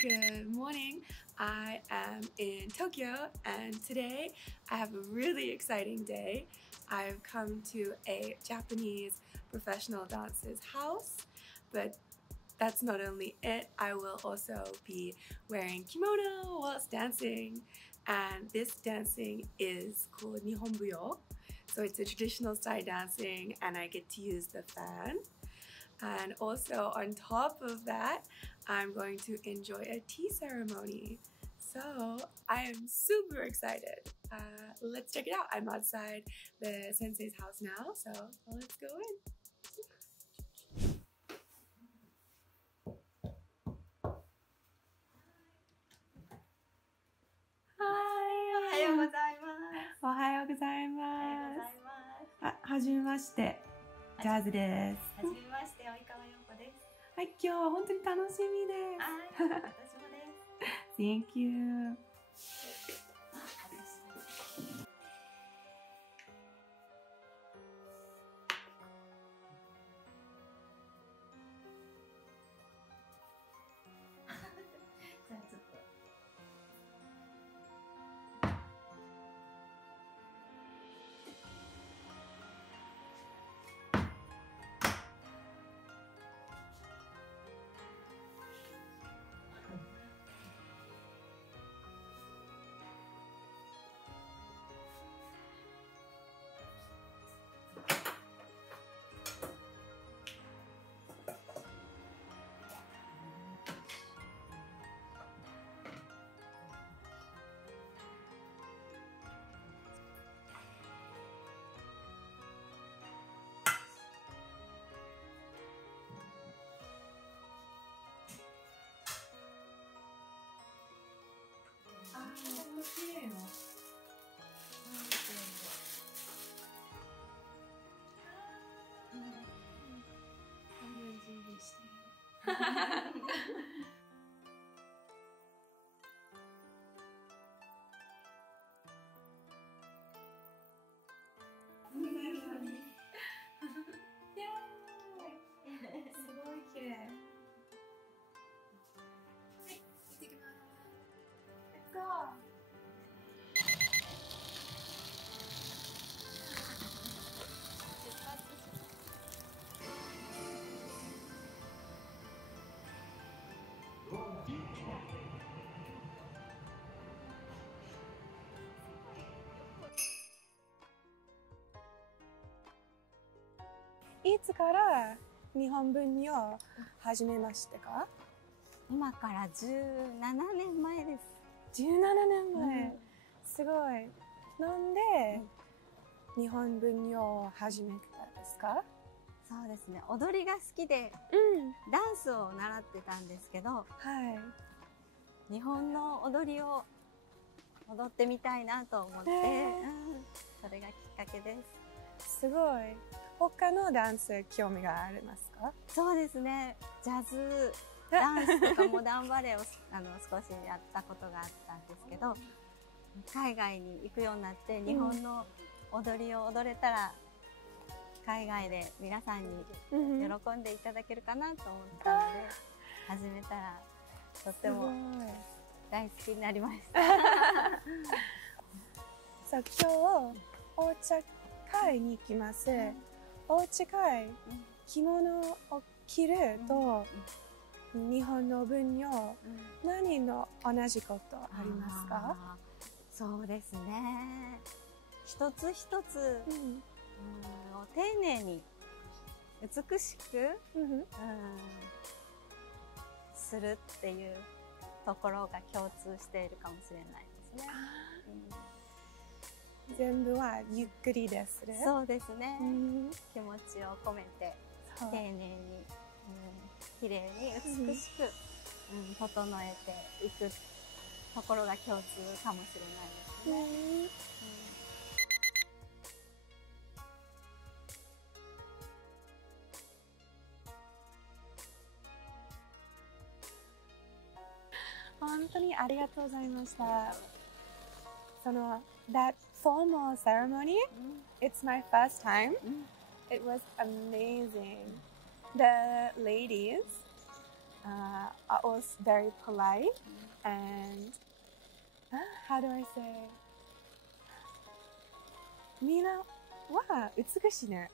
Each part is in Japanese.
Good morning. I am in Tokyo and today I have a really exciting day. I've come to a Japanese professional dancer's house, but that's not only it. I will also be wearing kimono whilst dancing, and this dancing is called Nihonbuyo. So it's a traditional style dancing and I get to use the fan. And also on top of that, I'm going to enjoy a tea ceremony. So I am super excited. Let's check it out. I'm outside the sensei's house now, so let's go in. Hi! おはようございます。おはようございます。はじめまして、ジャズです。はじめまして、及川陽子です。はい、今日は本当に楽しみです。私もです。Thank you. じゃあちょっと。面白いの。準備している。すごい綺麗。はい、行ってきます。Let's go. いつから日本文を始めましたか？今から17年前です。17年前。すごい。なんで日本文を始めたんですか？そうですね。踊りが好きで、ダンスを習ってたんですけど、日本の踊りを踊ってみたいなと思って、それがきっかけです。すごい。他のダンス興味がありますか？そうですね。ジャズダンスとかモダンバレエを少しやったことがあったんですけど、海外に行くようになって日本の踊りを踊れたら、海外で皆さんに喜んでいただけるかなと思ったので、始めたらとっても大好きになりました。さあ今日お茶会に行きます。お茶会、着物を着ると日本の文様、何の同じことありますか？そうですね。一つ一つ、丁寧に美しく、するっていうところが共通しているかもしれないですね。全部はゆっくりでする。そうですね。気持ちを込めて丁寧に、綺麗に美しく、整えていくところが共通かもしれないですね。本当にありがとうございました。その that formal ceremony, it's my first time. It was amazing. The ladies was very polite and how do I say? みんなは美しいね。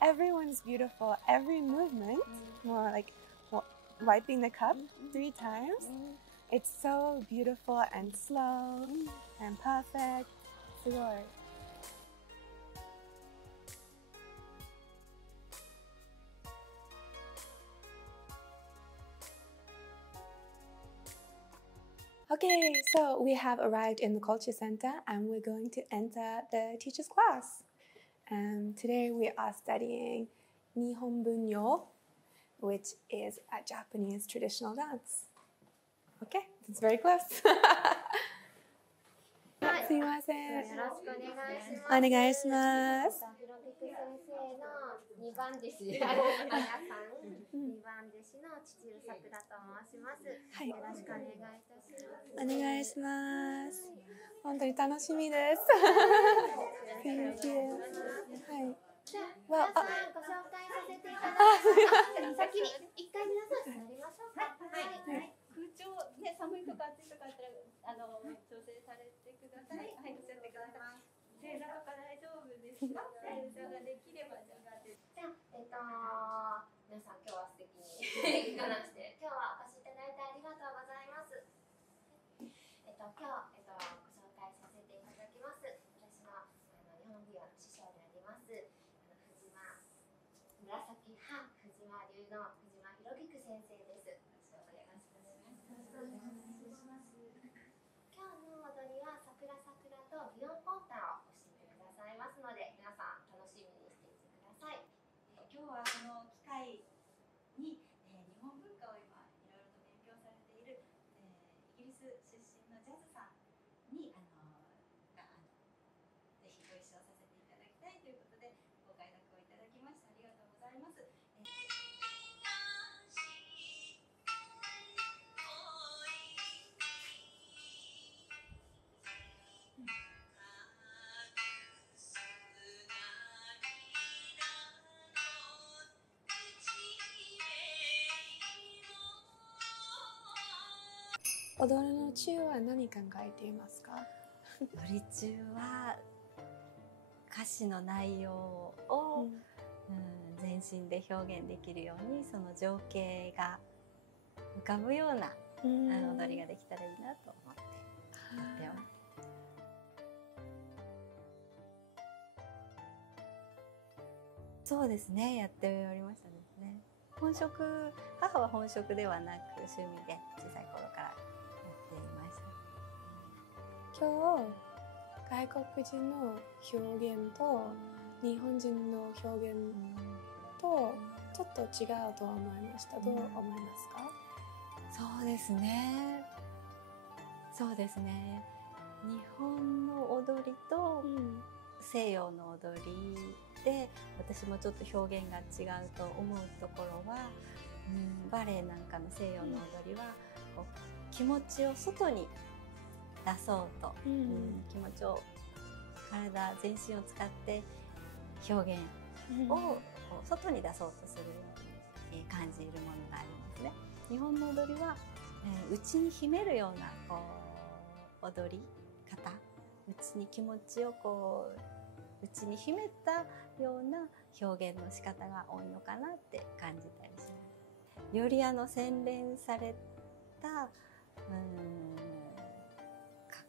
Everyone's beautiful. Every movement, more like wiping the cup 3 times. It's so beautiful and slow and perfect. すごい。Okay, so we have arrived in the culture center and we're going to enter the teacher's class. Today we are studying Nihonbunyo, which is a Japanese traditional dance. Okay, it's very close. すいません。よろしくお願いします。お願いします。ひろきく先生の2番弟子、あやさん、2番弟子の父るさくらと申します。はい。よろしくお願いいたします。お願いします。本当に楽しみです。Thank you. はい。じゃあ、皆さんご紹介させていただきます。先に一回皆さん座りましょうか。はい。空調ね、寒いとか暑いとかあったら調整されてください。はい、おっしゃってください。正座とか大丈夫ですか？正座ができればじゃあ。皆さん今日は素敵に話して、今日はお越しいただいてありがとうございます。今日ご紹介させていただきます。私の日本舞踊の師匠であります紫派藤間流の藤間弘菊先生です。よろしくお願いします。今日の踊りは桜桜と祇園ポンタを教えてくださいますので、皆さん楽しみにしていてください。今日はこの機会に、日本文化を今いろいろと勉強されている、イギリス出身のジャズさんにぜひご一緒させていただきたいということでご快諾をいただきました。ありがとうございます。踊りの中は何考えていますか？踊り中は歌詞の内容を、全身で表現できるようにその情景が浮かぶような踊りができたらいいなと思ってやってます。そうですね、やっておりましたですね。母は本職ではなく趣味で小さい頃からやっていました。今日外国人の表現と日本人の表現とちょっと違うと思いました。どう思いますか？そうですね。そうですね。日本の踊りと西洋の踊りで私もちょっと表現が違うと思うところは、バレエなんかの西洋の踊りはこう気持ちを外に出そうと、気持ちを全身を使って表現をこう外に出そうとするように感じるものがありますね。日本の踊りは、内に秘めるようなこう踊り方、内に気持ちをこう内に秘めたような表現の仕方が多いのかなって感じたりします。より洗練された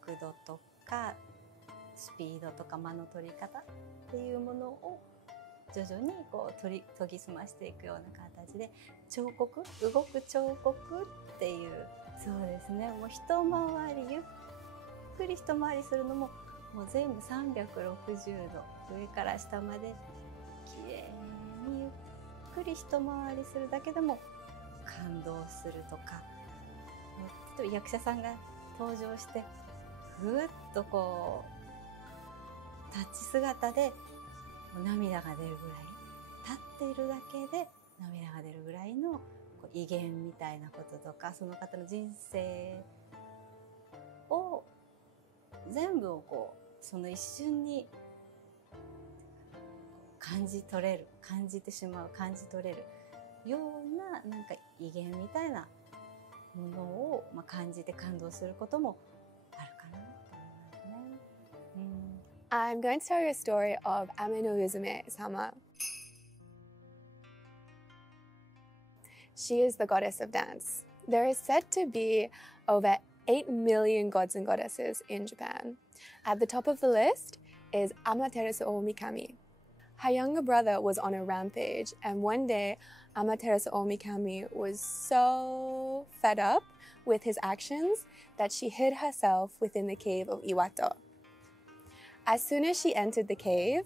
角度とかスピードとか間の取り方っていうものを徐々にこう研ぎ澄ましていくような形で動く彫刻っていう、そうですね、もう一回りゆっくり一回りするのももう全部360度上から下まできれいにゆっくり一回りするだけでも感動するとか、例えば役者さんが登場してぐっとこう立ち姿で涙が出るぐらい、立っているだけで涙が出るぐらいの威厳みたいなこととか、その方の人生を全部をこうその一瞬に感じてしまう、感じ取れるようななんか威厳みたいなものを、感じて感動することもあるかなと思いますね。I'm going to tell you a story of Ame no Uzume-sama. She is the goddess of dance. There is said to be over 8 million gods and goddesses in Japan. At the top of the list is Amaterasu Omikami. Her younger brother was on a rampage, and one day Amaterasu Omikami was so fed up with his actions that she hid herself within the cave of Iwato. As soon as she entered the cave,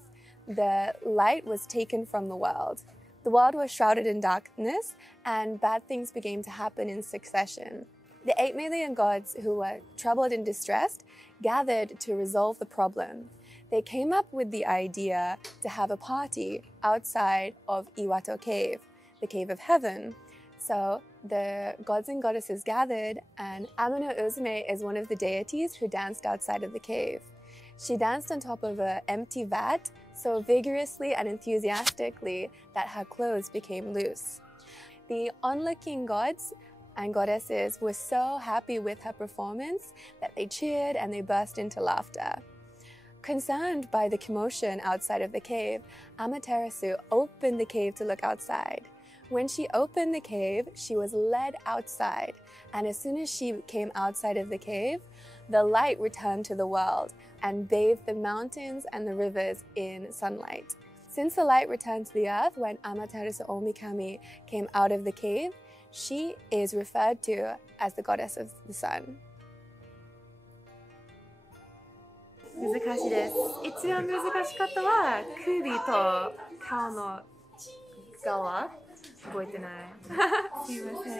the light was taken from the world. The world was shrouded in darkness, and bad things began to happen in succession. The 8 million gods who were troubled and distressed gathered to resolve the problem. They came up with the idea to have a party outside of Iwato Cave, the Cave of Heaven. So the gods and goddesses gathered, and Ame no Uzume is one of the deities who danced outside of the cave. She danced on top of an empty vat so vigorously and enthusiastically that her clothes became loose. The onlooking gods and goddesses were so happy with her performance that they cheered and they burst into laughter. Concerned by the commotion outside of the cave, Amaterasu opened the cave to look outside. When she opened the cave, she was led outside, and as soon as she came outside of the cave, the light returned to the world and bathed the mountains and the rivers in sunlight. Since the light returned to the earth when Amaterasu Omikami came out of the cave, she is referred to as the goddess of the sun. 難しいです。一番難しかったは首と顔の側覚えてない。すいません。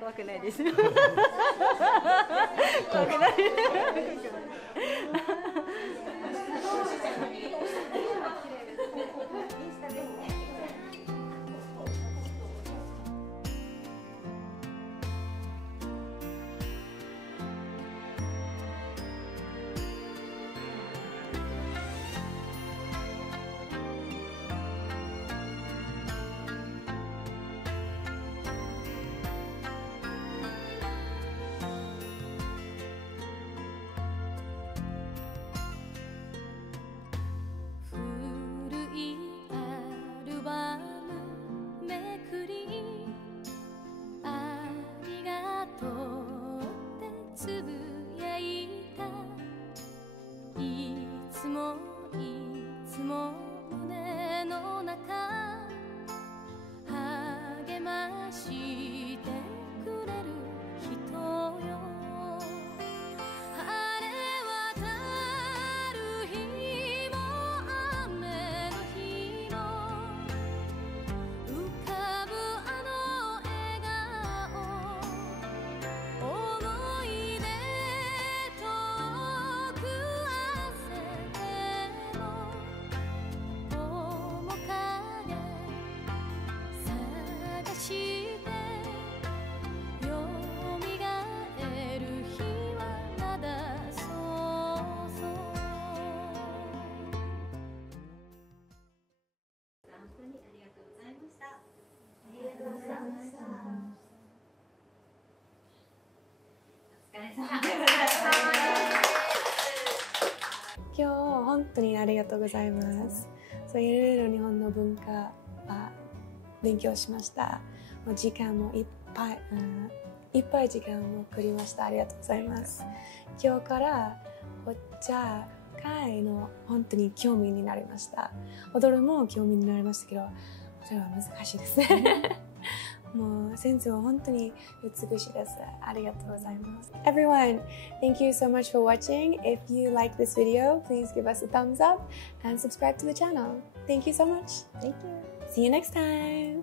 怖くないですよ。怖くない。当にありがとうございます。そういろいろ日本の文化は勉強しました。時間もいっぱい時間を送りました。ありがとうございます。今日からお茶会の本当に興味になりました。踊るも興味になりましたけど、それは難しいですね。もう先生は本当に美しいです。ありがとうございます。Everyone, thank you so much for watching. If you like this video, please give us a thumbs up and subscribe to the channel. Thank you so much. Thank you. See you next time.